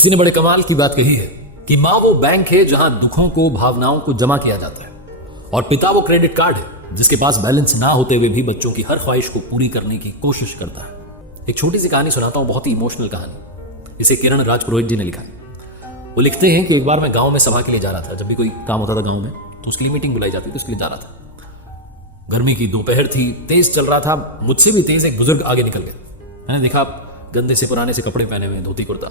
किसी ने बड़े कमाल की बात कही है कि माँ वो बैंक है जहां दुखों को, भावनाओं को जमा किया जाता है, और पिता वो क्रेडिट कार्ड है जिसके पास बैलेंस ना होते हुए भी बच्चों की हर ख्वाहिश को पूरी करने की कोशिश करता है। एक छोटी सी कहानी सुनाता हूं, बहुत ही इमोशनल कहानी। इसे किरण राजपुरोहित जी ने लिखा है। वो लिखते हैं कि एक बार मैं गांव में सभा के लिए जा रहा था। जब भी कोई काम होता था गांव में तो उसके लिए मीटिंग बुलाई जाती थी, उसके लिए जा रहा था। गर्मी की दोपहर थी, तेज चल रहा था। मुझसे भी तेज एक बुजुर्ग आगे निकल गए। मैंने देखा गंदे से पुराने से कपड़े पहने हुए, धोती कुर्ता।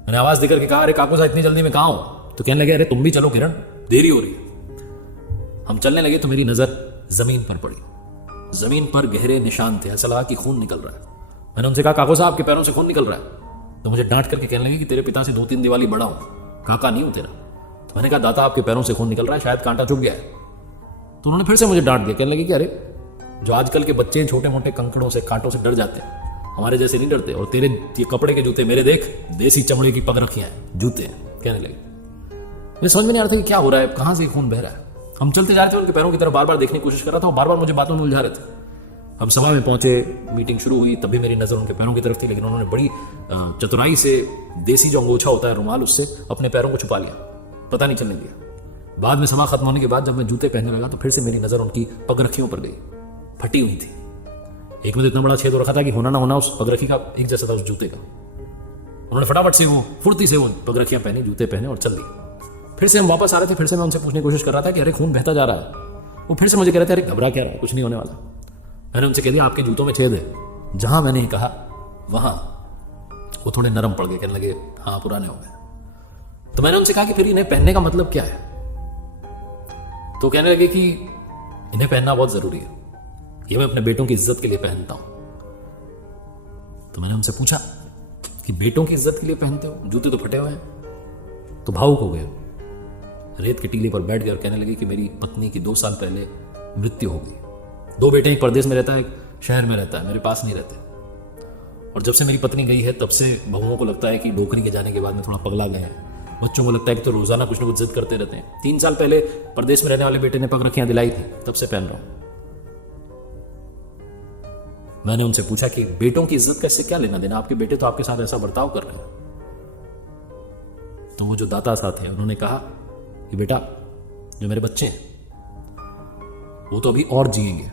मैंने आवाज देकर के कहा, अरे काकू साहब इतनी जल्दी में कहाँ हो? तो कहने लगे, अरे तुम भी चलो किरण, देरी हो रही है। हम चलने लगे तो मेरी नजर जमीन पर पड़ी। जमीन पर गहरे निशान थे, ऐसा लगा कि खून निकल रहा है। मैंने उनसे कहा, काकू साहब आपके पैरों से खून निकल रहा है। तो मुझे डांट करके कहने लगे कि तेरे पिता से 2-3 दिवाली बड़ा हूं, काका नहीं हूं तेरा। तो मैंने कहा, दादा आपके पैरों से खून निकल रहा है, शायद कांटा चुभ गया है। तो उन्होंने फिर से मुझे डांट दिया, कहने लगे कि अरे जो आजकल के बच्चे छोटे मोटे कंकड़ों से, कांटों से डर जाते हैं, हमारे जैसे नहीं डरते। और तेरे ये कपड़े के जूते मेरे देख, देसी चमड़े की पग रखियां हैं, जूते हैं। कहने लगे, मुझे समझ में नहीं आ रहा था कि क्या हो रहा है, कहां से खून बह रहा है। हम चलते जा रहे थे, उनके पैरों की तरफ बार बार देखने की कोशिश कर रहा था, और बार बार मुझे बातों में उलझा रहे थे। हम सभा में पहुंचे, मीटिंग शुरू हुई, तभी मेरी नजर उनके पैरों की तरफ थी, लेकिन उन्होंने बड़ी चतुराई से देसी जो अंगोछा होता है रुमाल, उससे अपने पैरों को छुपा लिया, पता नहीं चलने दिया। बाद में सभा खत्म होने के बाद जब मैं जूते पहनने लगा तो फिर से मेरी नजर उनकी पगरखियों पर गई। फटी हुई थी, एक में तो इतना बड़ा छेद हो रखा था कि होना ना होना उस पगरखी का एक जैसा था उस जूते का। उन्होंने फटाफट से वो फुर्ती से वो पगरखियां पहनी, जूते पहने और चल दी। फिर से हम वापस आ रहे थे, फिर से मैं उनसे पूछने की कोशिश कर रहा था कि अरे खून बहता जा रहा है। वो फिर से मुझे कह रहे थे, अरे घबरा क्या रहा है, कुछ नहीं होने वाला। मैंने उनसे कह दिया, आपके जूतों में छेद है। जहां मैंने कहा वहां वो थोड़े नरम पड़ गए, कहने लगे हाँ पुराने हो गए। तो मैंने उनसे कहा कि फिर इन्हें पहनने का मतलब क्या है? तो कहने लगे कि इन्हें पहनना बहुत जरूरी है, ये मैं अपने बेटों की इज्जत के लिए पहनता हूं। तो मैंने उनसे पूछा कि बेटों की इज्जत के लिए पहनते हो, जूते तो फटे हुए हैं। तो भावुक हो गए, रेत के टीले पर बैठ गए और कहने लगे कि मेरी पत्नी की 2 साल पहले मृत्यु हो गई। 2 बेटे, एक परदेश में रहता है, एक शहर में रहता है, मेरे पास नहीं रहते। और जब से मेरी पत्नी गई है तब से बहुओं को लगता है कि नौकरी के जाने के बाद में थोड़ा पगला गए हैं। बच्चों को लगता है कि तो रोजाना कुछ ना कुछ जिद करते रहते हैं। 3 साल पहले परदेश में रहने वाले बेटे ने पगरखियां दिलाई थी, तब से पहन रहा हूं। मैंने उनसे पूछा कि बेटों की इज्जत का इससे क्या लेना देना, आपके बेटे तो आपके साथ ऐसा बर्ताव कर रहे हैं। तो वो जो दाता साथ हैं उन्होंने कहा कि बेटा, जो मेरे बच्चे हैं वो तो अभी और जिएंगे,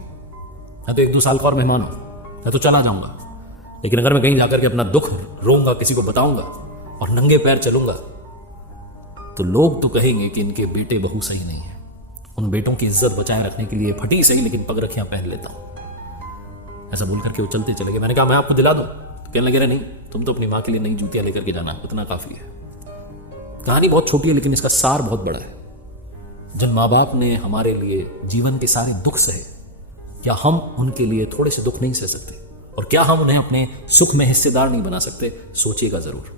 मैं तो 1-2 साल का और मेहमान हूं, मैं तो चला जाऊंगा। लेकिन अगर मैं कहीं जाकर के अपना दुख रोऊंगा, किसी को बताऊंगा और नंगे पैर चलूंगा, तो लोग तो कहेंगे कि इनके बेटे बहू सही नहीं है। उन बेटों की इज्जत बचाए रखने के लिए फटी सही लेकिन पगरखियां पहन लेता हूं। ऐसा बोल करके वो चलते चले गए। मैंने कहा, मैं आपको दिला दूं? तो कहने लगे, नहीं, तुम तो अपनी मां के लिए नई जूतियां लेकर के जाना, उतना काफी है। कहानी बहुत छोटी है लेकिन इसका सार बहुत बड़ा है। जिन माँ बाप ने हमारे लिए जीवन के सारे दुख सहे, क्या हम उनके लिए थोड़े से दुख नहीं सह सकते? और क्या हम उन्हें अपने सुख में हिस्सेदार नहीं बना सकते? सोचिएगा जरूर।